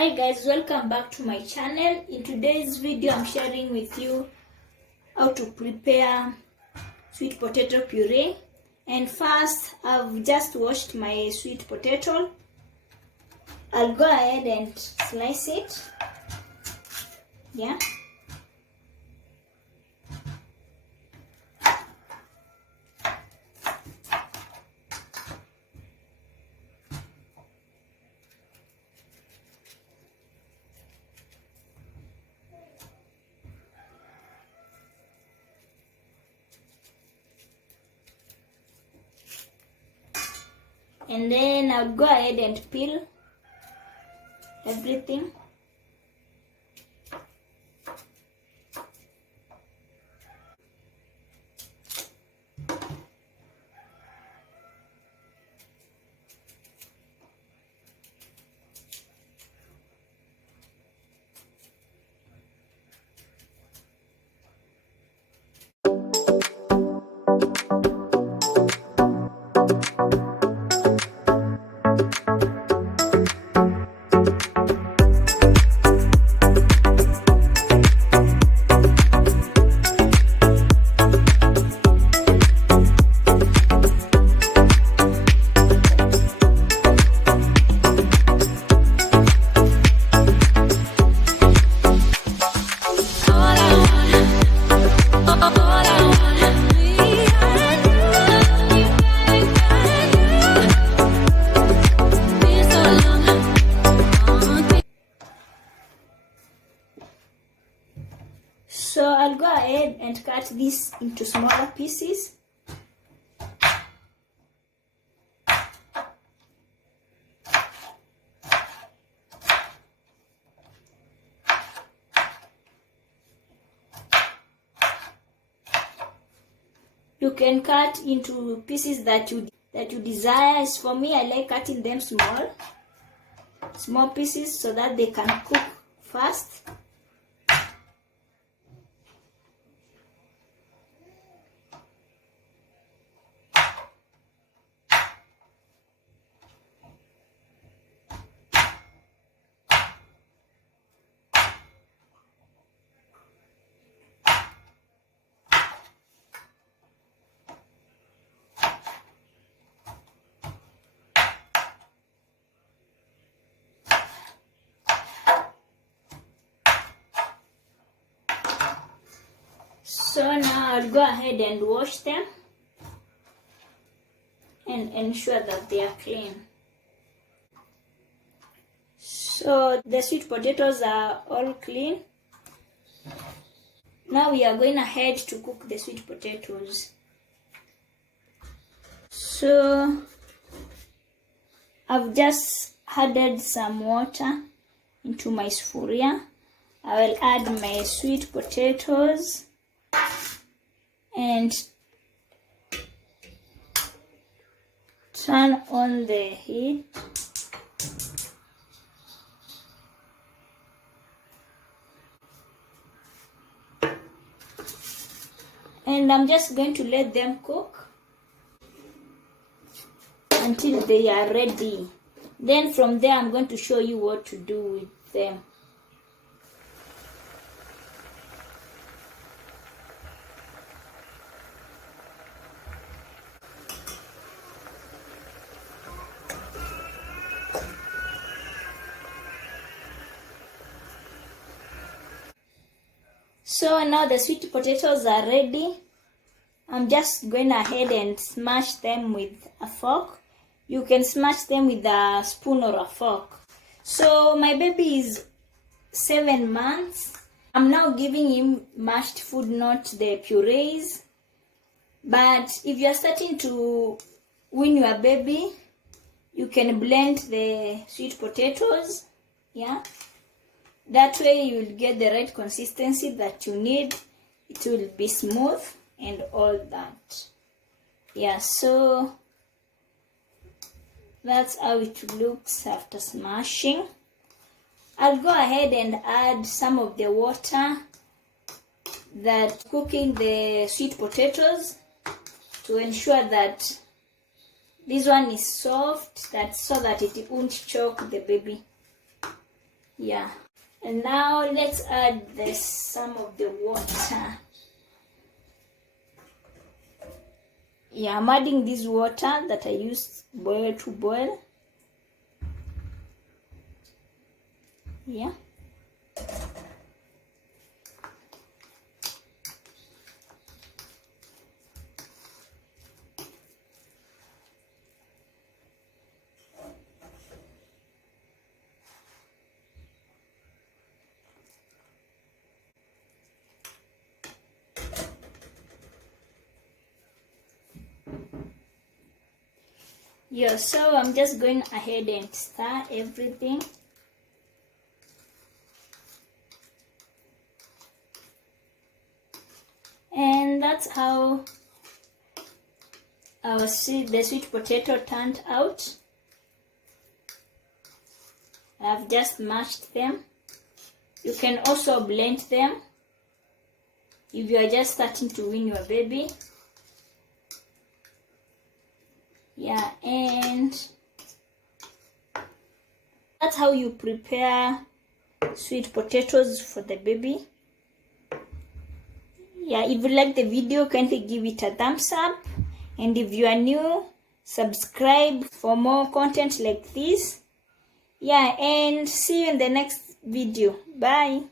Hi guys, welcome back to my channel. In today's video I'm sharing with you how to prepare sweet potato puree. And first, I've just washed my sweet potato. I'll go ahead and slice it. Yeah. And then I'll go ahead and peel everything. So I'll go ahead and cut this into smaller pieces. You can cut into pieces that you desire. As for me, I like cutting them small pieces so that they can cook fast. So now I'll go ahead and wash them and ensure that they are clean. So the sweet potatoes are all clean. Now we are going ahead to cook the sweet potatoes. So I've just added some water into my sufuria. I will add my sweet potatoes and turn on the heat. And I'm just going to let them cook until they are ready. Then from there I'm going to show you what to do with them. So now the sweet potatoes are ready. I'm just going ahead and smash them with a fork. You can smash them with a spoon or a fork. So my baby is 7 months. I'm now giving him mashed food, not the purees. But if you're starting to wean your baby, you can blend the sweet potatoes. Yeah. That way you will get the right consistency that you need. It will be smooth and all that. Yeah, so that's how it looks after smashing. I'll go ahead and add some of the water that cooking the sweet potatoes to ensure that this one is soft, so that it won't choke the baby. Yeah, and now let's add some of the water. Yeah, I'm adding this water that I used to boil. Yeah. Yeah, so I'm just going ahead and stir everything. And that's how the sweet potato turned out. I've just mashed them. You can also blend them if you are just starting to wean your baby. Yeah, and that's how you prepare sweet potatoes for the baby. Yeah, if you like the video, kindly give it a thumbs up. And if you are new, subscribe for more content like this. Yeah, and see you in the next video. Bye.